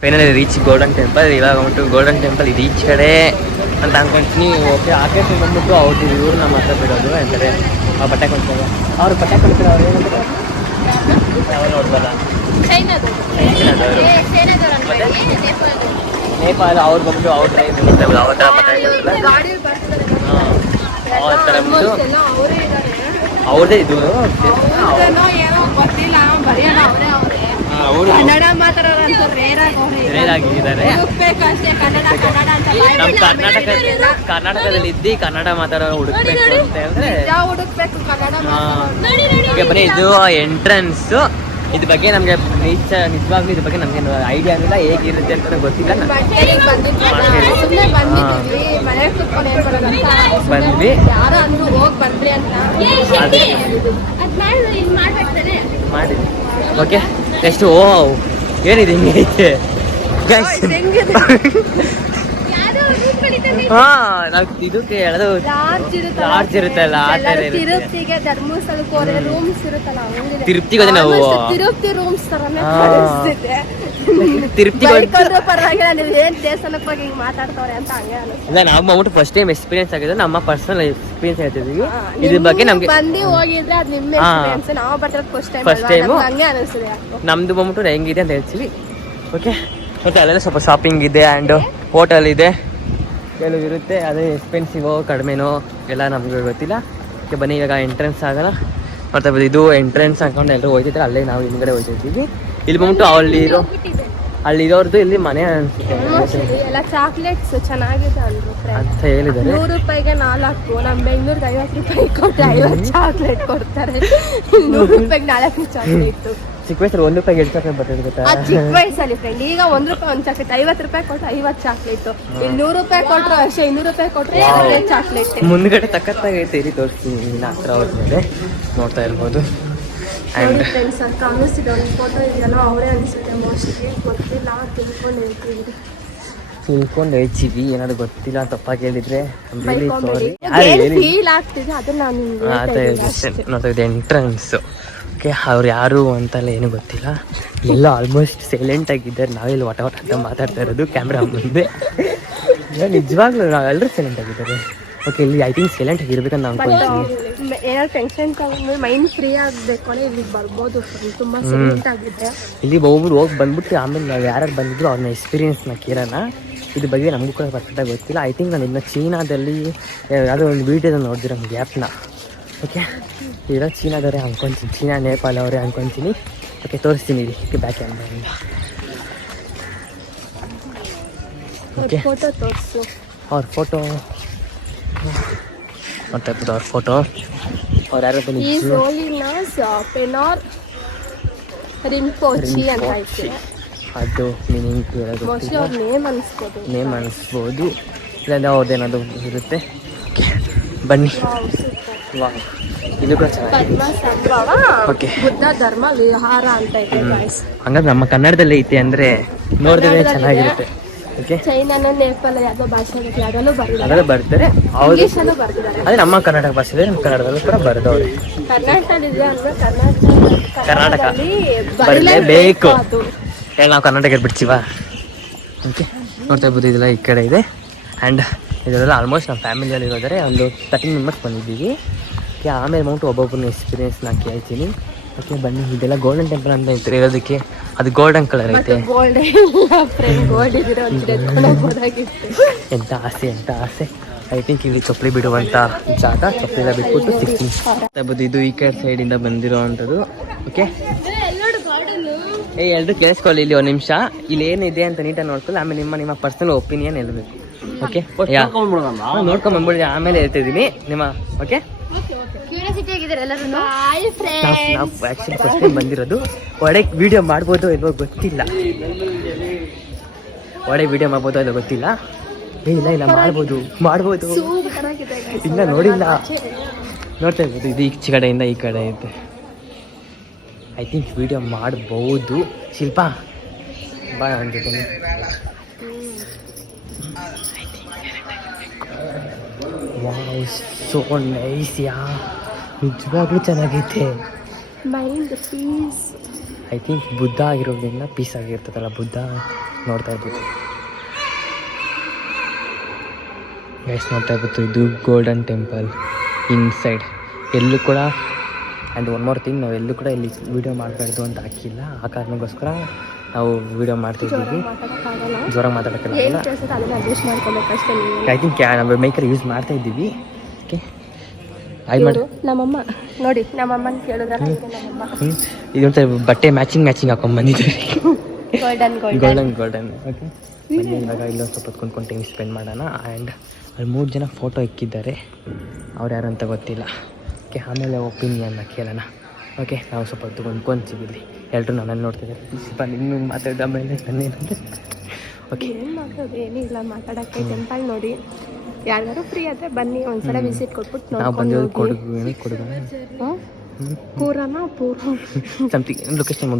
Finally reach golden temple. ಇವಾಗ ಉಂಟು golden temple ಇದು ಈಚೆ ಕಡೆ ಅಂತ ಅನ್ಕೊಂತೀನಿ. ಓಕೆ ಆಕೇಶ್ ಬಂದ್ಬಿಟ್ಟು ಅವ್ರದ್ದು ಇವ್ರು ನಮ್ಮ ಹತ್ರ ಬಿಡೋದು ಅಂತಾರೆ. ಆ ಬಟ್ಟೆ ಕೊಡ್ತಾರೆ ಅವ್ರು ಬಟ್ಟೆ ಕೊಡ್ತಾರೆ. ಅವ್ರು ಏನಂತಾರೆ ಯಾವಾಗ ನೋಡ್ಬಲ್ಲ ನೇಪಾಳ ಅವ್ರು ಬಂದ್ಬಿಟ್ಟು ಅವ್ರ ಡ್ರೈವ್ ಮಾಡ್ತಾರೆ. ಅವ್ರ ಥರ ಬಟ್ಟೆ ಕೊಡ್ತಾರೆ. ಹಾಂ ಅವ್ರ ಥರ ಬಂದು ಅವ್ರದೇ ಇದು ಅವರು ಕನ್ನಡ ಮಾತಾಡೋರಂತ ರೇರ್ ಆಗಿದ್ದಾರೆ. ನಮ್ಮ ಕರ್ನಾಟಕದಲ್ಲಿ ಇದ್ದು ಕನ್ನಡ ಮಾತಾಡೋರು ಹುಡುಕ್ಬೇಕು ಅಂತ ಹೇಳಿದ್ರೆ ಹುಡುಕ್ಬೇಕು ಕನ್ನಡ. ಬನ್ನಿ ಇದು ಎಂಟ್ರೆನ್ಸ್. ಇದ್ರ ಬಗ್ಗೆ ನಮಗೆ ನಿಜವಾಗ್ಲೂ ಇದ್ರ ಬಗ್ಗೆ ನಮ್ಗೆ ಐಡಿಯಾ ಆಗಿಲ್ಲ, ಹೇಗಿರುತ್ತೆ ಅಂತ ಗೊತ್ತಿಲ್ಲ. ಬಂದ್ವಿ ಮಾಡಿ ಓಕೆ ನೆಕ್ಸ್ಟ್. ಓ ಏನಿದೆ ಹಿಂಗೆ ಐತೆ ಹಾ ನಾವು ಇದಕ್ಕೆ ಹೇಳೋದು ಲಾಡ್ಜ್ ಇರುತ್ತಲ್ಲ ಆ ಥರ ತಿರುಪ್ತಿಗೆ ಧರ್ಮಸ್ಥಳಕ್ಕೆ ಹೋದ್ರೆ ರೂಮ್ಸ್ ಇರುತ್ತಲ್ಲ ತಿರುಪ್ತಿಗೆ ಹೋದ್ರೆ ನಾವು ತಿರುಪ್ತಿ ರೂಮ್ಸ್ ತರನೇ ತಿರುಪ್ತಿಗೆ ಪರವಾಗಿಲ್ಲ. ನೀವು ಏನ್ ದೇವಸ್ಥಾನಕ್ಕೆ ಹೋಗಿ ಹಿಂಗ್ ಮಾತಾಡ್ತವ್ರೆ ಅಂತ ಹಂಗೆ ಇಲ್ಲ. ನಾವು ಮಾಡ್ಬಿಟ್ಟು ಫಸ್ಟ್ ಟೈಮ್ ಎಕ್ಸ್ಪೀರಿಯನ್ಸ್ ಆಗಿದೆ, ನಮ್ಮ ಪರ್ಸನಲ್ ಎಕ್ಸ್ಪೀರಿಯನ್ಸ್ ಹೇಳ್ತಿದ್ವಿ. ಇದ್ರ ಬಗ್ಗೆ ನಮ್ಗೆ ಬಂದು ಹೋಗಿದ್ರೆ ಅದು ನಿಮ್ಮ ಎಕ್ಸ್ಪೀರಿಯನ್ಸ್. ನಾವು ಬರ್ತಿರೋದು ಫಸ್ಟ್ ಟೈಮ್ ಹಂಗೆ ಅನಿಸ್ತದೆ. ನಮ್ದು ಬಂದ್ಬಿಟ್ಟು ಹೆಂಗಿದೆ ಅಂತ ಹೇಳ್ತೀವಿ. ಓಕೆ ಮತ್ತೆ ಅಲ್ಲೆಲ್ಲ ಸ್ವಲ್ಪ ಶಾಪಿಂಗ್ ಇದೆ ಆ್ಯಂಡ್ ಹೋಟೆಲ್ ಇದೆ, ಕೆಲವು ಇರುತ್ತೆ. ಅದೇ ಎಕ್ಸ್ಪೆನ್ಸಿವೋ ಕಡಿಮೆನೋ ಎಲ್ಲ ನಮ್ಗೆ ಗೊತ್ತಿಲ್ಲ. ಓಕೆ ಬನ್ನಿ ಇವಾಗ ಎಂಟ್ರೆನ್ಸ್ ಆಗಲ್ಲ. ಮತ್ತೆ ಇದು ಎಂಟ್ರೆನ್ಸ್ ಹಾಕೊಂಡು ಎಲ್ಲರೂ ಹೋಗ್ತಿದ್ರೆ ಅಲ್ಲೇ ನಾವು ಹಿಂದ್ಗಡೆ ಹೋಗ್ತಿರ್ತೀವಿ. ಇಲ್ಲಿ ಬಂದ್ಬಿಟ್ಟು ಅಲ್ಲಿರೋರ್ದು ಇಲ್ಲಿ ಮನೆ ಅನ್ಸುತ್ತೆ. ಎಲ್ಲ ಚಾಕ್ಲೇಟ್ಸ್ ಚೆನ್ನಾಗಿದೆ ಅಂತ ಹೇಳಿದ್ದಾರೆ. 100 ರೂಪಾಯಿಗೆ 4. ನಮ್ಮ ಬೆಂಗಳೂರಿಗೆ 50 ರೂಪಾಯಿ ಕೊಟ್ಟರೆ 50 ಚಾಕ್ಲೇಟ್ ಕೊಡ್ತಾರೆ. 100 ರೂಪಾಯಿಗೆ 4 ಚಾಕ್ಲೇಟ್. ಚಿಕ್ಕ ವಯಸ್ಸಲ್ಲಿ 1 ರೂಪಾಯಿಗೆ 2 ಚಾಕ್ಲೇಟ್ ಬರ್ತದೆ ಗೊತ್ತಾ? ಚಿಕ್ಕ ವಯಸ್ಸಲ್ಲಿ ಫ್ರೆಂಡ್. ಈಗ 1 ರೂಪಾಯಿ ಒಂದು ಚಾಕ್ಲೇಟ್, 50 ರೂಪಾಯಿ ಕೊಟ್ಟರೆ 50 ಚಾಕ್ಲೇಟ್. ಇಲ್ಲಿ 100 ರೂಪಾಯಿ ಕೊಟ್ಟರೆ ಅಷ್ಟೇ, 200 ರೂಪಾಯಿ ಕೊಟ್ಟರೆ 2 ಚಾಕ್ಲೇಟ್. ಮುಂದ್ಗಡೆ ತಕ್ಕತ್ತಾಗೈತೆ. ಇಲ್ಲಿ ತೋರಿಸ್ತೀನಿ ಇನ್ನು ಹತ್ರ ಅವ್ರ ಮೇಲೆ ನೋಡ್ತಾ ಇರ್ಬೋದು. ಆ್ಯಂಡ್ ಫ್ರೆಂಡ್ಸ್ ಅಂತ ಅನ್ನಿಸ್ತಿದೆ. ಒಂದು ಫೋಟೋ ಇದೆಯಲ್ಲ ಅವರೇ ಅನಿಸುತ್ತೆ ಮೋಸ್ಟ್ಲಿ, ಗೊತ್ತಿಲ್ಲ. ತಿಳ್ಕೊಂಡು ಹೇಳ್ತೀವಿ, ಏನಾದ್ರು ಗೊತ್ತಿಲ್ಲ ತಪ್ಪಾಗಿ ಹೇಳಿದ್ರೆ ಫೀಲ್ ಆಗ್ತಿದೆ ಅದನ್ನ ನಾನು ನೋಡ್ತಾ ಇದೆ. ಎಂಟ್ರೆನ್ಸ್ ಓಕೆ ಅವ್ರು ಯಾರು ಅಂತೆಲ್ಲ ಏನೂ ಗೊತ್ತಿಲ್ಲ. ಎಲ್ಲ ಆಲ್ಮೋಸ್ಟ್ ಸೈಲೆಂಟ್ ಆಗಿದ್ದಾರೆ. ನಾವೆಲ್ಲಿ ವಟ ಅಂತ ಮಾತಾಡ್ತಾ ಇರೋದು ಕ್ಯಾಮ್ರಾ ಮುಂದೆ. ನಿಜವಾಗ್ಲೂ ನಾವೆಲ್ಲರೂ ಸೈಲೆಂಟ್ ಆಗಿದ್ದಾರೆ. ಓಕೆ ಇಲ್ಲಿ ಐ ಥಿಂಕ್ ಸೈಲೆಂಟ್ ಆಗಿರ್ಬೇಕಂತ ಅನ್ಕೊಂತೀನಿ. ಏನಾದ್ರು ಟೆನ್ಷನ್ ತಗೊಂಡ್ರೆ ಮೈಂಡ್ ಫ್ರೀ ಆಗಬೇಕು ಇಲ್ಲಿ ಬರ್ಬೋದು. ತುಂಬ ಸೈಲೆಂಟ್ ಆಗಿದೆ. ಇಲ್ಲಿ ಒಬ್ಬರು ಹೋಗಿ ಬಂದ್ಬಿಟ್ಟು ಆಮೇಲೆ ನಾವು ಯಾರು ಬಂದಿದ್ರು ಅವ್ರನ್ನ ಎಕ್ಸ್ಪೀರಿಯನ್ಸ್ನ ಕೇಳೋಣ. ಇದ್ರ ಬಗ್ಗೆ ನಮಗೂ ಕೂಡ ಪರ್ಫೆಕ್ಟಾಗಿ ಗೊತ್ತಿಲ್ಲ. ಐ ಥಿಂಕ್ ನಾನು ಇನ್ನು ಚೀನಾದಲ್ಲಿ ಯಾವುದೋ ಒಂದು ವೀಡಿಯೋದಲ್ಲಿ ನೋಡಿದಿರೋ ಗ್ಯಾಪ್ನ. ಓಕೆ ಇರೋ ಚೀನಾದವರೇ ಅನ್ಕೊತೀನಿ, ಚೀನಾ ನೇಪಾಳ ಅವರೇ ಅನ್ಕೊತೀನಿ. ಓಕೆ ತೋರಿಸ್ತೀನಿ ಇದಕ್ಕೆ ಬ್ಯಾಕ್ ಕ್ಯಾಮ್ರಾಯಿಂದ. ಓಕೆ ಫೋಟೋ ತೋರಿಸು. ಅವ್ರ ಫೋಟೋ ನೋಡ್ತಾ ಇರ್ಬೋದು. ಅವ್ರ ಫೋಟೋ ಅವ್ರು ಯಾರು ಪೆನಾರ್ ರಿಂಪೋಚಿ ಅಂತ ಐತೆ. ಅದು ಮೀನಿಂಗ್ ಮೋಸ್ಟ್ಲಿ ಅವ್ರ ನೇಮ್ ಅನಿಸ್ಬೋದು, ಇಲ್ಲಾಂದ್ರೆ ಅವ್ರದ್ದೇನಾದ್ರು ಇರುತ್ತೆ. ಬನ್ನಿ ಇದು ಕೂಡ ಚೆನ್ನಾಗಿದೆ. ಓಕೆ ಬುದ್ಧ ಧರ್ಮ ವಿಹಾರ ಅಂತ ಐತೆ. ಹಂಗಾದ್ರೆ ನಮ್ಮ ಕನ್ನಡದಲ್ಲಿ ಐತೆ ಅಂದರೆ ನೋಡಿದ್ರೆ ಚೆನ್ನಾಗಿರುತ್ತೆ. ಓಕೆ ಚೈನಾನ ನೇಪಾಳ ಯಾವುದೋ ಭಾಷೆ ಅದರಲ್ಲೂ ಅದೆಲ್ಲ ಬರ್ತಾರೆ. ಇಂಗ್ಲೀಷಲ್ಲೂ ಬರ್ತಿದ್ದಾರೆ. ಅದೇ ನಮ್ಮ ಕರ್ನಾಟಕ ಭಾಷೆ ಇದೆ, ನಮ್ಮ ಕನ್ನಡದಲ್ಲೂ ಕೂಡ ಬರೆದವ್ರೆ. ಕರ್ನಾಟಕದಲ್ಲಿ ಅಂದ್ರೆ ಕರ್ನಾಟಕ ಬರಲೇಬೇಕು. ಹೇಳಿ ನಾವು ಕರ್ನಾಟಕ ಬಿಡ್ತೀವ. ಓಕೆ ನೋಡ್ತಾ ಇರ್ಬೋದು ಇದೆಲ್ಲ ಈ ಕಡೆ ಇದೆ. ಆ್ಯಂಡ್ ಇದೆಲ್ಲ ಆಲ್ಮೋಸ್ಟ್ ನಮ್ಮ ಫ್ಯಾಮಿಲಿಯಲ್ಲಿ ಇರೋದರೆ ಒಂದು 13 ಮೆಂಬರ್ಸ್ ಬಂದಿದ್ದೀವಿ. ಓಕೆ ಆಮೇಲೆ ಬಂದ್ಬಿಟ್ಟು ಒಬ್ಬೊಬ್ಬರನ್ನ ಎಕ್ಸ್ಪೀರಿಯನ್ಸ್ನ ಕೇಳ್ತೀನಿ. ಓಕೆ ಬನ್ನಿ. ಇದೆಲ್ಲ ಗೋಲ್ಡನ್ ಟೆಂಪಲ್ ಅಂತ ಇರ್ತಾರೆ ಇರೋದಕ್ಕೆ. ಅದು ಗೋಲ್ಡನ್ ಕಲರ್ ಐತೆ. ಎಂತ ಆಸೆ. ಐ ಥಿಂಕ್ ಇಲ್ಲಿ ಚಪ್ಪಲಿ ಬಿಡುವಂಥ ಜಾಗ. ಚಪ್ಪಲಿನ ಬಿಟ್ಬಿಟ್ಟು 16 ಇದು ಈ ಕಡೆ ಸೈಡಿಂದ ಬಂದಿರೋ ಅಂಥದ್ದು. ಓಕೆ ಎಲ್ಲರೂ ಕೇಳಿಸ್ಕೊಳ್ಳಿ ಇಲ್ಲಿ ಒಂದು ನಿಮಿಷ. ಇಲ್ಲಿ ಏನಿದೆ ಅಂತ ನೀಟಾಗಿ ನೋಡ್ಕೊಳ್ಳಿ. ಆಮೇಲೆ ನಿಮ್ಮ ಪರ್ಸನಲ್ ಒಪಿನಿಯನ್ ಹೇಳ್ಬೇಕು. ಓಕೆ ನೋಡ್ಕೊಂಡ್ ಬಂದ್ಬಿಡಿ, ಆಮೇಲೆ ಹೇಳ್ತಿದ್ದೀನಿ ನಿಮ್ಮ. ಓಕೆ ನಾವು ಆ್ಯಕ್ಚುಲಿ ಫಸ್ಟ್ ಟೈಮ್ ಬಂದಿರೋದು. ಒಳಗೆ ವಿಡಿಯೋ ಮಾಡ್ಬೋದು ಇಲ್ವೋ ಗೊತ್ತಿಲ್ಲ. ಇಲ್ಲ ಮಾಡ್ಬೋದು ಇಲ್ಲ ನೋಡಿಲ್ಲ. ನೋಡ್ತಾ ಇರ್ಬೋದು ಇದು ಈಚೆ ಕಡೆಯಿಂದ ಈ ಕಡೆ ಐತೆ. ಐ ಥಿಂಕ್ ವಿಡಿಯೋ ಮಾಡ್ಬೋದು. ಶಿಲ್ಪ ಬಾ ನನ್ನ ಜೊತೆ. ವಾವ್ ಸೋ ನೈಸ್ ಯಾ. ನಿಜವಾಗ್ಲೂ ಚೆನ್ನಾಗೈತೆ. Mind peace. I think Buddha ಆಗಿರೋದ್ರಿಂದ ಪೀಸ್ ಆಗಿರ್ತದಲ್ಲ, ಬುದ್ಧ ನೋಡ್ತಾ ಇರ್ಬೋದು. ಗೈಸ್ ನೋಡ್ತಾ ಇರ್ಬೋದು, ಇದು ಗೋಲ್ಡನ್ ಟೆಂಪಲ್ ಇನ್ಸೈಡ್. ಎಲ್ಲೂ ಕೂಡ ಆ್ಯಂಡ್ ಒನ್ ಮೋರ್ ಥಿಂಗ್, ನಾವು ಎಲ್ಲೂ ಕೂಡ ಇಲ್ಲಿ ವೀಡಿಯೋ ಮಾಡಬಾರ್ದು ಅಂತ ಹಾಕಿಲ್ಲ. ಆ ಕಾರಣಕ್ಕೋಸ್ಕರ ನಾವು ವೀಡಿಯೋ ಮಾಡ್ತಿದ್ದೀವಿ. ಜೋರಾಗಿ ಮಾತಾಡೋಕ್ಕಾಗಲ್ಲ. ಐ ಥಿಂಕ್ ನಾವು ಮೈಕರ್ ಯೂಸ್ ಮಾಡ್ತಾ ಇದ್ದೀವಿ. ಓಕೆ, ಆಯ್ ಮಾಡಿ. ನಮ್ಮಮ್ಮ ನೋಡಿ, ನಮ್ಮಮ್ಮನ ಕೇಳಿದ್ರೆ ಇದೊಂಥರ ಬಟ್ಟೆ ಮ್ಯಾಚಿಂಗ್ ಹಾಕೊಂಡ್ಬಂದಿದ್ದೀವಿ. Golden golden. ಓಕೆ, ಬನ್ನಿ ಇವಾಗ ಇಲ್ಲೊಂದು ಸ್ವಲ್ಪ ಹೊತ್ಕೊಂಡು ಟೈಮ್ ಸ್ಪೆಂಡ್ ಮಾಡೋಣ. ಆ್ಯಂಡ್ ಅಲ್ಲಿ 3 ಜನ ಫೋಟೋ ಇಕ್ಕಿದ್ದಾರೆ, ಅವ್ರು ಯಾರು ಅಂತ ಗೊತ್ತಿಲ್ಲ. ಓಕೆ, ಆಮೇಲೆ ಒಪಿನಿಯನ್ನ ಕೇಳೋಣ. ಓಕೆ, ನಾವು ಸ್ವಲ್ಪ ಹೊತ್ತು ಇಲ್ಲಿ ಎಲ್ಲರೂ ನನ್ನನ್ನು ನೋಡ್ತಿದ್ದಾರೆ. ಸ್ವಲ್ಪ ನಿನ್ನ ಮಾತಾಡಿದ ಆಮೇಲೆ ನನ್ನೇನಂದ್ರೆ ಓಕೆ ಏನು ಮಾತಾಡೋದು ಏನಿಲ್ಲ, ಮಾತಾಡೋಕ್ಕೆ ಟೆಂಪಲ್ ನೋಡಿ. ಯಾರು ಫ್ರೀ ಆದರೆ ಬನ್ನಿ, ಒಂದ್ಸಲ ವಿಸಿಟ್ ಕೊಟ್ಬಿಟ್ಟು ನಾವು ಬಂದಿರೋದು ಕೊಡಗು. ಪೂರನ ಪೂರ ಸಮಥಿಂಗ್ ಲೊಕೇಶನ್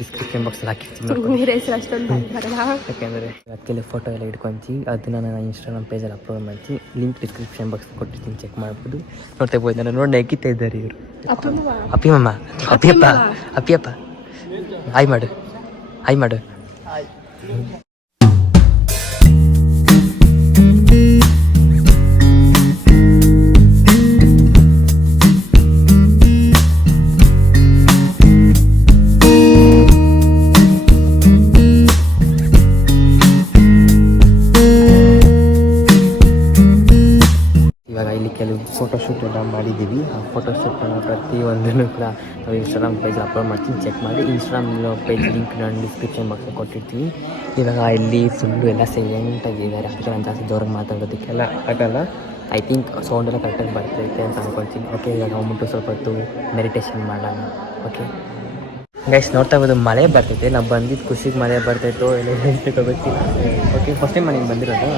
ಡಿಸ್ಕ್ರಿಪ್ಷನ್ ಬಾಕ್ಸಲ್ಲಿ ಹಾಕಿರ್ತೀನಿ. ನೀರ ಹೆಸರು ಅಷ್ಟೊಂದು ಬರಲ್ಲ. ಯಾಕೆಂದರೆ ಅದಕ್ಕೆಲ್ಲ ಫೋಟೋ ಎಲ್ಲ ಇಟ್ಕೊಂತೀವಿ, ಅದನ್ನು ನಾನು ಇನ್ಸ್ಟಾಗ್ರಾಮ್ ಪೇಜಲ್ಲಿ ಅಪ್ಲೋಡ್ ಮಾಡ್ತೀನಿ. ಲಿಂಕ್ ಡಿಸ್ಕ್ರಿಪ್ಷನ್ ಬಾಕ್ಸ್ ಕೊಟ್ಟಿರ್ತೀನಿ, ಚೆಕ್ ಮಾಡ್ಬೋದು. ನೋಡ್ತಾ ಇರ್ಬೋದು, ನಾನು ನೋಡಿ ನೆಗಿತಾ ಇದ್ದಾರೆ ಇವರು. ಅಪ್ಪಿಮಮ್ಮ, ಅಪ್ಪಿಯಪ್ಪ ಹಾಯ್ ಮಾಡು, ಹಾಯ್ ಮಾಡು. ಇವಾಗ ಇಲ್ಲಿ ಕೆಲವು ಫೋಟೋಶೂಟ್ ಎಲ್ಲ ಮಾಡಿದ್ದೀವಿ. ಆ ಫೋಟೋಶೂಟನ್ನು ಪ್ರತಿಯೊಂದನ್ನು ಕೂಡ ನಾವು ಇನ್ಸ್ಟಾಗ್ರಾಮ್ ಪೇಜ್ ಅಪ್ಲೋಡ್ ಮಾಡ್ತೀನಿ, ಚೆಕ್ ಮಾಡಿ. ಇನ್ಸ್ಟಾಗ್ರಾಮ್ ಪೇಜ್ ಲಿಂಕ್ ನಾನು ಡಿಸ್ಕ್ರಿಪ್ಷನ್ ಬಾಕ್ಸಲ್ಲಿ ಕೊಟ್ಟಿರ್ತೀನಿ. ಇವಾಗ ಇಲ್ಲಿ ಫುಲ್ಲು ಎಲ್ಲ ಸೈಲೆಂಟಾಗಿದ್ದಾರೆ, ಅದಕ್ಕೆ ನಾನು ಜಾಸ್ತಿ ಜೋರಾಗಿ ಮಾತಾಡೋದಕ್ಕೆಲ್ಲ ಆಗಲ್ಲ. ಐ ಥಿಂಕ್ ಸೌಂಡ್ ಎಲ್ಲ ಕರೆಕ್ಟಾಗಿ ಬರ್ತೈತೆ ಅಂತ ಅಂದ್ಕೊಳ್ತೀನಿ. ಓಕೆ, ಇವಾಗ ಹೋಗ್ಬಿಟ್ಟು ಸ್ವಲ್ಪ ಹೊತ್ತು ಮೆಡಿಟೇಷನ್ ಮಾಡೋಣ. ಓಕೆ ಗೈಸ್, ನೋಡ್ತಾ ಇರ್ಬೋದು ಮಳೆ ಬರ್ತೈತೆ. ನಾವು ಬಂದಿದ್ದು ಖುಷಿಗೆ ಮಳೆ ಬರ್ತೈತೋ ಎಲ್ಲ ಹೇಳ್ತೈತೋ ಗೊತ್ತಿಲ್ಲ. ಓಕೆ, ಫಸ್ಟ್ ಟೈಮ್ ಮನೆಗೆ ಬಂದಿರೋದು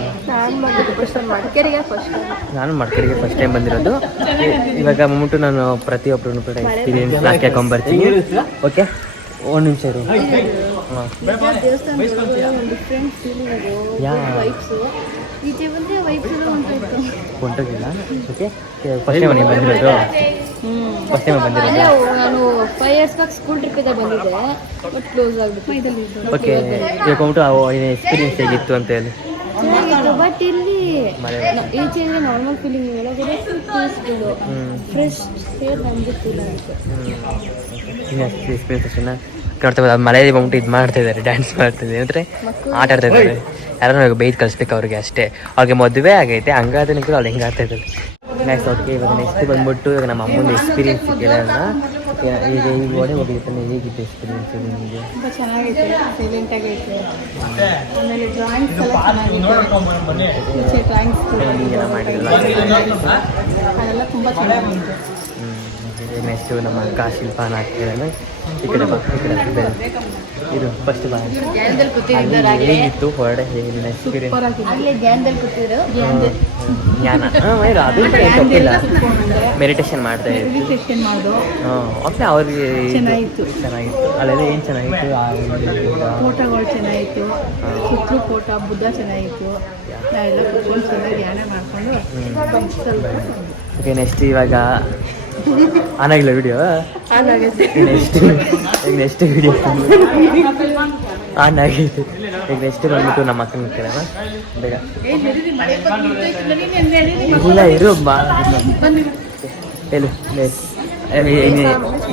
ನಾನು ಮಡಿಕೇರಿಗೆ ಫಸ್ಟ್ ಟೈಮ್ ಬಂದಿರೋದು. ಇವಾಗ ಬಂದ್ಬಿಟ್ಟು ನಾನು ಪ್ರತಿಯೊಬ್ಬರೂ ಕೂಡ ಎಕ್ಸ್ಪೀರಿಯನ್ಸ್ ಹಾಕ್ಕೊಂಬರ್ತೀನಿ. ಓಕೆ, ಒಂದು ನಿಮಿಷ ಇರು. ಹೊಂಟೋಗಿಲ್ಲ. ಓಕೆ, ಫಸ್ಟ್ ಟೈಮ್ ಮನೆಗೆ ಬಂದಿರೋದು. ಫಸ್ಟ್ ಟೈಮ್ ಬಂದಿರೋದು. ನಾನು 5 years ಬ್ಯಾಕ್ ಸ್ಕೂಲ್ ಟ್ರಿಪ್ ಇದೆ ಬಂದಿದ್ದೆ, ಬಟ್ ಕ್ಲೋಸ್ ಆಗಿಬಿಟ್ಟು. ಓಕೆ, ಇವಾಗ ಬಂದ್ಬಿಟ್ಟು ಎಕ್ಸ್ಪೀರಿಯನ್ಸ್ ಹೇಗಿತ್ತು ಅಂತ ಹೇಳಿ. ಚೆನ್ನಾಗಿತ್ತು, ಬಟ್ ಇಲ್ಲಿ ಈಚೆ ನಾರ್ಮಲ್ ಫೀಲಿಂಗ್, ಒಳಗಡೆ ಪೀಸ್ಫುಲ್ ಫ್ರೆಶ್ ಏರ್ ನಮಗೆ ಫೀಲ್ ಆಗುತ್ತೆ. ಎಕ್ಸ್ಪೀರಿಯನ್ಸ್ ಅಷ್ಟೇನಾ? ನೋಡ್ತಾ ಇರೋದು ಮಳೆ ಬಂದ್ಬಿಟ್ಟು ಇದು ಮಾಡ್ತಾ ಇದ್ದಾರೆ, ಡ್ಯಾನ್ಸ್ ಮಾಡ್ತಿದ್ದಾರೆ, ಅಂದರೆ ಆಟ ಆಡ್ತಾ ಇದ್ದಾರೆ. ಯಾರು ಬೈದು ಕಳಿಸ್ಬೇಕು ಅವ್ರಿಗೆ ಅಷ್ಟೇ. ಅವ್ರಿಗೆ ಮದುವೆ ಆಗೈತೆ, ಹಂಗಾದ್ರೆ ಕೂಡ ಅವ್ರು ಹೆಂಗೆ ಆಡ್ತಾ ಇದ್ದಾರೆ. ನೆಕ್ಸ್ಟ್ ಓಕೆ, ಇವಾಗ ನೆಕ್ಸ್ಟ್ ಬಂದ್ಬಿಟ್ಟು ಇವಾಗ ನಮ್ಮ ಅಮ್ಮನ ಎಕ್ಸ್ಪೀರಿಯನ್ಸ್ ಕೇಳೋಣ. ಈಗ ಒಡೆ ಹೋಗ್ಲಿಕ್ಕೆ ಹೇಗಿತ್ತು ಎಕ್ಸ್ಪೀರಿಯನ್ಸ್ ನಿಮಗೆ? ತುಂಬ ಚೆನ್ನಾಗೈತೆ, ಸೈಲೆಂಟ್ ಆಗೈತೆ. ಆಮೇಲೆ ಡ್ರಾಯಿಂಗ್ಸ್ ಎಲ್ಲ ಚೆನ್ನಾಗಿತ್ತು, ಡ್ರಾಯಿಂಗ್ಸ್ ಅದೆಲ್ಲ ತುಂಬ ಚೆನ್ನಾಗಿತ್ತು. ನೆಕ್ಸ್ಟು ನಮ್ಮ ಅಕ್ಕ ಶಿಲ್ಪಾನ ಕೇಳೋಣ. ಈ ಕಡೆ ಬಾ, ಈ ಕಡೆ ಇದು ಫಸ್ಟ್ ಬಾ. ಹೇಗಿತ್ತು ಹೊರಡೆ, ಹೇಗಿಲ್ಲ ಎಕ್ಸ್ಪೀರಿಯನ್ಸ್? ಜ್ಞಾನ ಅದು ಗೊತ್ತಿಲ್ಲ. ಮೆಡಿಟೇಷನ್ ಮಾಡ್ತಾ ಇದ್ವಿ. ಓಕೆ, ಅವ್ರಿಗೆ ಚೆನ್ನಾಗಿತ್ತು. ಅಲ್ಲೆಲ್ಲ ಏನು ಚೆನ್ನಾಗಿತ್ತು? ಫೋಟೋಗಳು ಚೆನ್ನಾಗಿತ್ತು, ಸುತ್ತಲೂ ಫೋಟೋ, ಬುದ್ಧ ಚೆನ್ನಾಗಿತ್ತು. ನಾವೆಲ್ಲ ಕೂತ್ಕೊಂಡು ಚೆನ್ನಾಗಿ ಧ್ಯಾನ ಮಾಡಿಕೊಂಡು ಓಕೆ, ನೆಕ್ಸ್ಟ್ ಇವಾಗ ಆನಾಗಿಲ್ಲ ವಿಡಿಯೋ. ನೆಕ್ಸ್ಟ್ ವಿಡಿಯೋ ಆನ್ ಆಗೈತೆ. ಈಗ ನೆಕ್ಸ್ಟ್ ಬಂದ್ಬಿಟ್ಟು ನಮ್ಮ ಅಕ್ಕನ ಕೇಳೋಣ ಬೇಗ. ಇಲ್ಲ ಇರು ಹೇಳು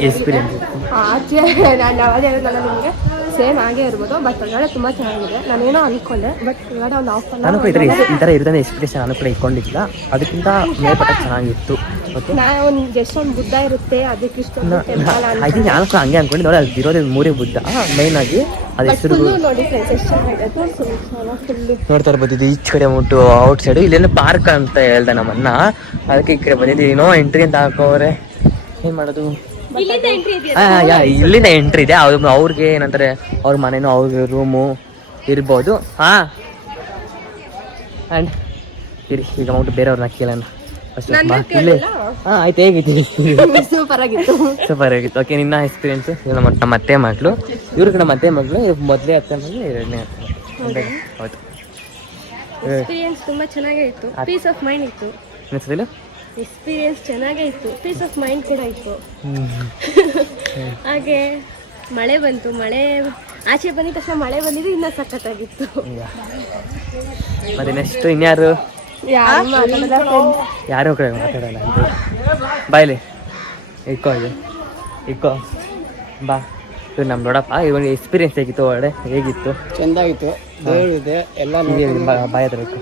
ಎಕ್ಸ್ಪೀರಿಯನ್ಸ್. ಆಚೆ ನಾನು ಯಾವಾಗ ಹೇಳಿದ್ನಲ್ಲ ನಿಮಗೆ, ಸೇಮ್ ಹಾಗೆ ಇರ್ಬೋದು, ಬಟ್ ಒಳಗಡೆ ತುಂಬ ಚೆನ್ನಾಗಿದೆ. ನಾನೇನೋ ಅಂದ್ಕೊಂಡೆ, ಬಟ್ ಒಳಗಡೆ ಒಂದು ಆಫ್ ನಾನು ಕೂಡ ಈ ಥರ ಇರೋದನ್ನ ಎಕ್ಸ್ಪೀರಿಯನ್ಸ್ ನಾನು ಕೂಡ ಇಟ್ಕೊಂಡಿದ್ದಿಲ್ಲ, ಅದಕ್ಕಿಂತ ಮೇಲ್ಪಟ್ಟ ಚೆನ್ನಾಗಿತ್ತು. ಓಕೆ, ಒಂದು ಜಸ್ಟ್ ಒಂದು ಬುದ್ಧ ಇರುತ್ತೆ, ಅದಕ್ಕೆ ಇಷ್ಟ. ಅದು ನಾನು ಕೂಡ ಹಂಗೆ ಅಂದ್ಕೊಂಡು ನೋಡಿ, ಅದು ಇರೋದು 3 ಬುದ್ಧ ಮೈನ್ ಆಗಿ. ಅದು ಹೆಸರು ನೋಡಿ ಫ್ರೆಂಡ್ಸ್, ಎಷ್ಟು ಚೆನ್ನಾಗಿದೆ ಫುಲ್ಲು. ನೋಡ್ತಾ ಇರ್ಬೋದು. ಇದು ಈಚ್ ಕಡೆ ಮುಟ್ಟು ಔಟ್ ಸೈಡು, ಇಲ್ಲೇನು ಪಾರ್ಕ್ ಅಂತ ಹೇಳ್ದೆ ನಮ್ಮನ್ನ, ಅದಕ್ಕೆ ಈ ಕಡೆ ಬಂದಿದ್ದೀವಿ. ಏನೋ ಎಂಟ್ರಿ ಅಂತ ಹಾಕೋರೆ, ಏನು ಮಾಡೋದು? ಇಲ್ಲಿಂದ ಎಂಟ್ರಿ ಇದೆ. ಅವ್ರಿಗೆ ಏನಂತಾರೆ, ಅವ್ರ ಮನೇನೋ ಅವ್ರಿಗೆ ರೂಮು ಇರ್ಬೋದು. ಆ್ಯಂಡ್ ಈಗ ಉಂಟು ಬೇರೆಯವ್ರನ್ನ ಕೇಳೋಣ. ಇಲ್ಲೇ ಆಯ್ತು, ಹೇಗಿತ್ತು? ಸೂಪರ್ ಆಗಿತ್ತು, ಸೂಪರ್ ಆಗಿತ್ತು. ಓಕೆ, ನಿನ್ನ ಎಕ್ಸ್ಪೀರಿಯನ್ಸ್? ನಮ್ಮ ಅತ್ತೆ ಮಗಳು, ಇವ್ರಿಗೆ ನಮ್ಮ ಅತ್ತೆ ಮಗಳು, ಮೊದಲೇ ಅತ್ತೆ ಮಗಳು, 2ನೇ ಅತ್ತೆ. ಹೌದು, ಎಕ್ಸ್ಪೀರಿಯನ್ಸ್ ತುಂಬ ಚೆನ್ನಾಗೇ ಇತ್ತು, ಪೀಸ್ ಆಫ್ ಮೈಂಡ್ ಇತ್ತು. ಎಕ್ಸ್ಪೀರಿಯನ್ಸ್ ಚೆನ್ನಾಗೇ ಇತ್ತು, ಪೀಸ್ ಆಫ್ ಮೈಂಡ್ ಕೂಡ ಇತ್ತು. ಹಾಗೆ ಮಳೆ ಬಂತು, ಮಳೆ ಆಚೆ ಬಂದಿದ ತಕ್ಷಣ ಮಳೆ ಬಂದಿದ್ದು ಇನ್ನೂ ಸಖತ್ತಾಗಿತ್ತು. ಮತ್ತೆ ನೆಕ್ಸ್ಟ್ ಇನ್ಯಾರು ಯಾರು ಮಾತಾಡಲ್ಲ friends. ಯಾರೋ ಕಡೆ ಮಾತಾಡಲ್ಲ ಅಂತ ಬಾಯ್ಲಿ ಇಕ್ಕೋ ಇದು ಇಕ್ಕೋ ಬಾ. ಇದು ನಮ್ಮ ದೊಡ್ಡಪ್ಪ. ಇವಾಗ ಎಕ್ಸ್ಪೀರಿಯನ್ಸ್ ಹೇಗಿತ್ತು ಒಳ್ಳೆ ಹೇಗಿತ್ತು? ಚೆಂದಾಗಿತ್ತು, ದೇವರಿದೆ ಎಲ್ಲ ಬಾಯ್ ಹತ್ರ ಇತ್ತು.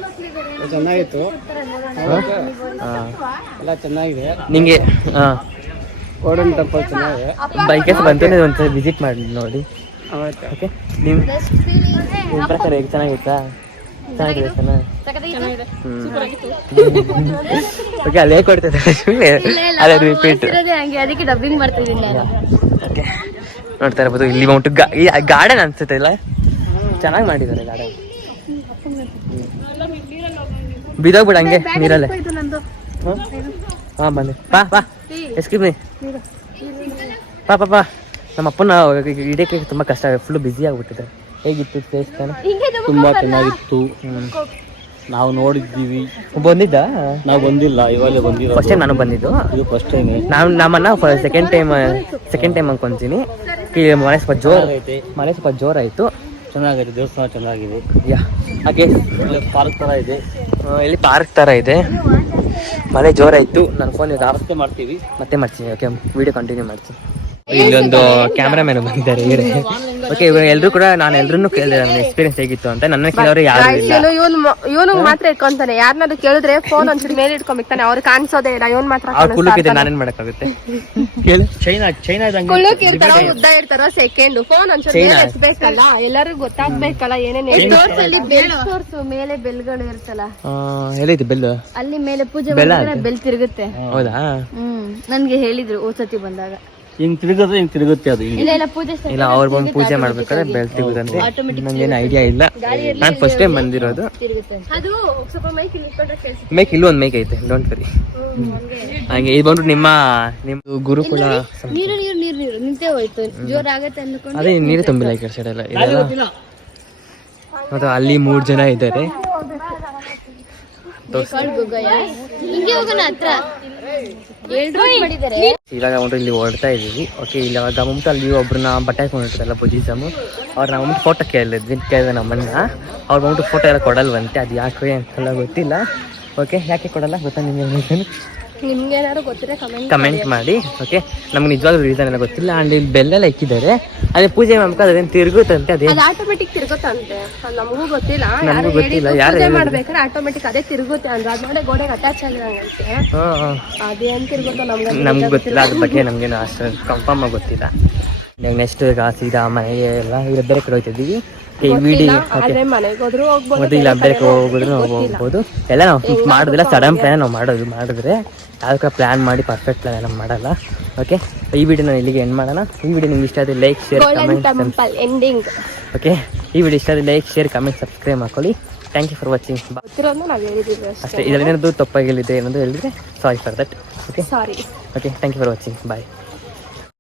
ಚೆನ್ನಾಗಿತ್ತು, ಹಾಂ ಎಲ್ಲ ಚೆನ್ನಾಗಿದೆ. ನಿಂಗೆ ಹಾಂ ಗೋಲ್ಡನ್ ಟೆಂಪಲ್ ಚೆನ್ನಾಗಿದೆ. ಬೈಕೆಸ್ ಬಂತು ಒಂದ್ಸಲ ವಿಸಿಟ್ ಮಾಡಿ ನೋಡಿ. ಆಯ್ತು. ಓಕೆ ನಿಮ್ಮ ಪ್ರಕಾರ ಹೇಗೆ ಚೆನ್ನಾಗಿತ್ತಾ? ಚೆನ್ನಾಗಿದೆ ಓಕೆ ಅಲ್ಲೇ ಕೊಡ್ತದೆ ಅದೇ ರಿಪೀಟ್. ಅದಕ್ಕೆ ಡಬ್ಬಿಂಗ್ ಮಾಡ್ತಿದ್ದೀನಿ ನಾನು. ಓಕೆ ನೋಡ್ತಾ ಇರ್ಬೋದು ಇಲ್ಲಿ ಉಂಟು ಗಾರ್ಡನ್ ಅನ್ಸುತ್ತೆ ಇಲ್ಲ, ಚೆನ್ನಾಗಿ ಮಾಡಿದ್ದಾರೆ ಗಾರ್ಡನ್. ಬಿದೋಗ್ಬಿಡ ಹಂಗೆ ನೀರಲ್ಲೇ. ಹಾಂ ಬನ್ನಿ ಬಾ ಬಾ ಎಸ್ಕ್ಯೂಸ್ ಮೀ ಪಾ ಪಾ ನಮ್ಮ ಅಪ್ಪನ ಹಿಡಿಯೋಕ್ಕೆ ತುಂಬ ಕಷ್ಟ ಆಗುತ್ತೆ, ಫುಲ್ಲು ಬ್ಯುಸಿ ಆಗಿಬಿಟ್ಟಿದೆ. ಹೇಗಿತ್ತು ದೇವಸ್ಥಾನ? ತುಂಬಾ ಚೆನ್ನಾಗಿತ್ತು. ನಾವು ನೋಡಿದ್ದೀವಿ. ಬಂದಿದ್ದ? ನಾವು ಬಂದಿಲ್ಲ, ಇವಾಗಲೇ ಬಂದಿರೋ. ಫಸ್ಟ್ ಟೈಮ್ ನಾನು ಬಂದಿದ್ದು. ಇದು ಫಸ್ಟ್ ಟೈಮ್. ನಮ್ಮನ್ನ ಸೆಕೆಂಡ್ ಟೈಮ್ ಅನ್ಕೊಂತೀನಿ. ಮಳೆ ಸ್ವಲ್ಪ ಜೋರಾಯಿತು. ಚೆನ್ನಾಗಿದೆ, ದೇವಸ್ಥಾನ ಚೆನ್ನಾಗಿದೆ. ಯಾ ಹಾಗೆ ಪಾರ್ಕ್ ಥರ ಇದೆ. ಇಲ್ಲಿ ಪಾರ್ಕ್ ಥರ ಇದೆ. ಮಳೆ ಜೋರಾಯಿತು. ನನ್ನ ಫೋನ್ ಆವತ್ತೇ ಮಾಡ್ತೀವಿ. ಮತ್ತೆ ಮಾಡ್ತೀನಿ. ಓಕೆ ವಿಡಿಯೋ ಕಂಟಿನ್ಯೂ ಮಾಡ್ತೀನಿ. ಇಲ್ಲೊಂದು ಕ್ಯಾಮ್ರಾಮ್ಯಾನ್ ಬಂದಿದ್ದಾರೆ ಈಗಡೆ. ಓಕೆ ಇವಾಗ ಎಲ್ಲರೂ ಕೂಡ ನಾನು ಎಲ್ಲರನ್ನೂ ಕೇಳಿದೆ ನನ್ನ ಎಕ್ಸ್ಪೀರಿಯನ್ಸ್ ಹೇಗಿತ್ತು ಅಂತ. ನನ್ನ ಕೇಳೋರು ಯಾರು ಇಲ್ಲ. ಇವನು ಮಾತ್ರ ಇಟ್ಕೊಂತಾನೆ. ಯಾರನ್ನಾದ್ರು ಕೇಳಿದ್ರೆ ಫೋನ್ ಒಂದ್ಸರಿ ಮೇಲೆ ಇಟ್ಕೊಂಡ್ಬಿಡ್ತಾನೆ. ಅವ್ರು ಕಾಣಿಸೋದೇ ಇಲ್ಲ, ಇವನ್ ಮಾತ್ರ ಕುಲುಕಿದೆ. ನಾನೇನ್ ಮಾಡಕ್ಕಾಗುತ್ತೆ ಕೇಳಿ. ಚೈನಾ ಕುಳ್ಳಕ್ ಇರ್ತಾರೋ ಉದ್ದ ಇರ್ತಾರೋ ಸೆಕೆಂಡ್ ಫೋನ್ ಒಂದ್ಸರಿ ಮೇಲೆ ಎತ್ಬೇಕಲ್ಲ, ಎಲ್ಲರಿಗೂ ಗೊತ್ತಾಗ್ಬೇಕಲ್ಲ ಏನೇನ್ ಮೇಲೆ ಬೆಲ್ಗಳು ಇರ್ತಲ್ಲ. ಹೇಳಿದ್ದು ಬೆಲ್ ಅಲ್ಲಿ ಮೇಲೆ ಪೂಜೆ ಮಾಡಿದ್ರೆ ಬೆಲ್ ತಿರುಗುತ್ತೆ. ಹೌದಾ? ನನ್ಗೆ ಹೇಳಿದ್ರು ಹೋದ್ ಸತಿ ಬಂದಾಗ. ಹಿಂಗ್ ತಿರುಗುತ್ತೆ ಅದು. ಇಲ್ಲ ಅವ್ರು ಬಂದು ಪೂಜೆ ಮಾಡ್ಬೇಕಾದ್ರೆ ಬೆಲ್ ತಿರುಗುದಂತೆ. ನಂಗೇನು ಐಡಿಯಾ ಇಲ್ಲ, ನಾನು ಫಸ್ಟ್ ಟೈಮ್ ಬಂದಿರೋದು. ಅದು ಸ್ವಲ್ಪ ಮೈಕ್ ಇಲ್ಲಿ ಇಟ್ಕೊಂಡ್ರೆ ಕೇಳಿಸುತ್ತೆ. ಮೇಕ್ ಇಲ್ಲೂ ಒಂದು ಮೇಕ್ ಐತೆ, ಡೋಂಟ್ ವರಿ. ಹಾಗೆ ಇದು ಬಂದ್ಬಿಟ್ಟು ನಿಮ್ಮ ಗುರುಕುಲ. ನೀರು ನೀರು ನೀರು ನೀರು ನಿಂತೇ ಹೋಯ್ತು, ಜೋರಾಗತ್ತೆ ಅನ್ಕೊಂಡು. ಅದೇ ನೀರೇ ತುಂಬಿಲ್ಲ ಈ ಕಡೆ ಸೈಡ್ ಎಲ್ಲ ಇದೆಲ್ಲ. ಮತ್ತು ಅಲ್ಲಿ 3 ಜನ ಇದ್ದಾರೆ. ಇವಾಗ ಒಂದು ಇಲ್ಲಿ ಹೊರಡ್ತಾ ಇದೀವಿ. ಓಕೆ ಇಲ್ಲಿ ಅವಾಗ ಮುಂಟು ಅಲ್ಲಿ ಒಬ್ರನ್ನ ಬಟ್ಟೆ ಹಾಕೊಂಡಿರ್ತಾರಲ್ಲ ಬುದ್ಧಿಸಮು, ಅವ್ರನ್ನ ಮುಂಟು ಫೋಟೋ ಕೇಳಿದೆ ನಮ್ಮನ್ನ. ಅವ್ರ ಬಂದ್ಬಿಟ್ಟು ಫೋಟೋ ಎಲ್ಲ ಕೊಡಲ್ವಂತೆ. ಅದು ಯಾಕೆ ಅಂತೆಲ್ಲ ಗೊತ್ತಿಲ್ಲ. ಓಕೆ ಯಾಕೆ ಕೊಡಲ್ಲ ಗೊತ್ತಾ ನಿಮಗೆ? ನಿಮ್ಗೆ ಏನಾದ್ರು ಗೊತ್ತಿದ್ರೆ ಕಮೆಂಟ್ ಮಾಡಿ. ಓಕೆ ನಮ್ಗೆ ನಿಜವಾಗ್ಲೂ ರೀಸನ್ ಎಲ್ಲ ಗೊತ್ತಿಲ್ಲ. ಆ್ಯಂಡ್ ಇಲ್ಲಿ ಬೆಲ್ಲೆಲ್ಲ ಇಕ್ಕಿದ್ದಾರೆ. ಅದೇ ಪೂಜೆ ಮಾಡ್ಬೇಕು ಅದೇನು ತಿರುಗುತ್ತಂತೆ. ಅದೇ ಆಟೋಮೆಟಿಕ್ ತಿರುಗುತ್ತಂತೆ, ನಮಗೂ ಗೊತ್ತಿಲ್ಲ. ನಮಗೂ ಗೊತ್ತಿಲ್ಲ. ಯಾರು ಪೂಜೆ ಮಾಡ್ಬೇಕಾದ್ರೆ ಆಟೋಮೆಟಿಕ್ ಅದೇ ತಿರುಗುತ್ತೆ ಅಂದ್ರೆ ಅದ್ ನೋಡಿ ಗೋಡೆಗೆ ಅಟ್ಯಾಚ್ ಆಗಿರಂಗಂತೆ. ಅದೇನ್ ತಿರುಗುತ್ತೋ ನಮ್ಗೆ ಗೊತ್ತಿಲ್ಲ, ಅದ್ರ ಬಗ್ಗೆ ನಮ್ಗೇನು ಅಷ್ಟು ಕನ್ಫರ್ಮ್ ಆಗಿ ಗೊತ್ತಿಲ್ಲ. ನೆಕ್ಸ್ಟ್ ಈಗ ಸೀದಾ ಮನೆಗೆ ಎಲ್ಲ ಈಗ ಬೇರೆ ಕಡೆ ಹೋಗ್ತಿದ್ದೀವಿ. ಮತ್ತೆ ಇಲ್ಲ ಬೇರೆ ಹೋಗಿದ್ರೆ ನಾವು ಹೋಗ್ಬೋದು. ಎಲ್ಲ ನಾವು ಮಾಡೋದಿಲ್ಲ, ಸಡನ್ ಪ್ಲಾನ್ ನಾವು ಮಾಡಿದ್ರೆ ಯಾವ್ದಕ್ಕೆ ಪ್ಲಾನ್ ಮಾಡಿ ಪರ್ಫೆಕ್ಟ್ ಪ್ಲಾನ್ ಎಲ್ಲ ಮಾಡಲ್ಲ. ಓಕೆ ಈ ವಿಡಿಯೋ ನಾನು ಇಲ್ಲಿಗೆ ಎಂಡ್ ಮಾಡೋಣ. ಈ ವಿಡಿಯೋ ನಿಮ್ಗೆ ಇಷ್ಟ ಆದರೆ ಲೈಕ್ ಶೇರ್ ಕಮೆಂಟ್. ಓಕೆ ಈ ವಿಡಿಯೋ ಇಷ್ಟ ಆದರೆ ಲೈಕ್ ಶೇರ್ ಕಮೆಂಟ್ ಸಬ್ಸ್ಕ್ರೈಬ್ ಮಾಡ್ಕೊಳ್ಳಿ. Thank you for watching. ಅಷ್ಟೇ. ಇದರಲ್ಲಿ ಏನಾದರೂ ತಪ್ಪಾಗಿಲ್ಲಿದೆ ಏನಾದರೂ ಹೇಳಿದ್ರೆ sorry for that. Okay thank you for watching. Bye.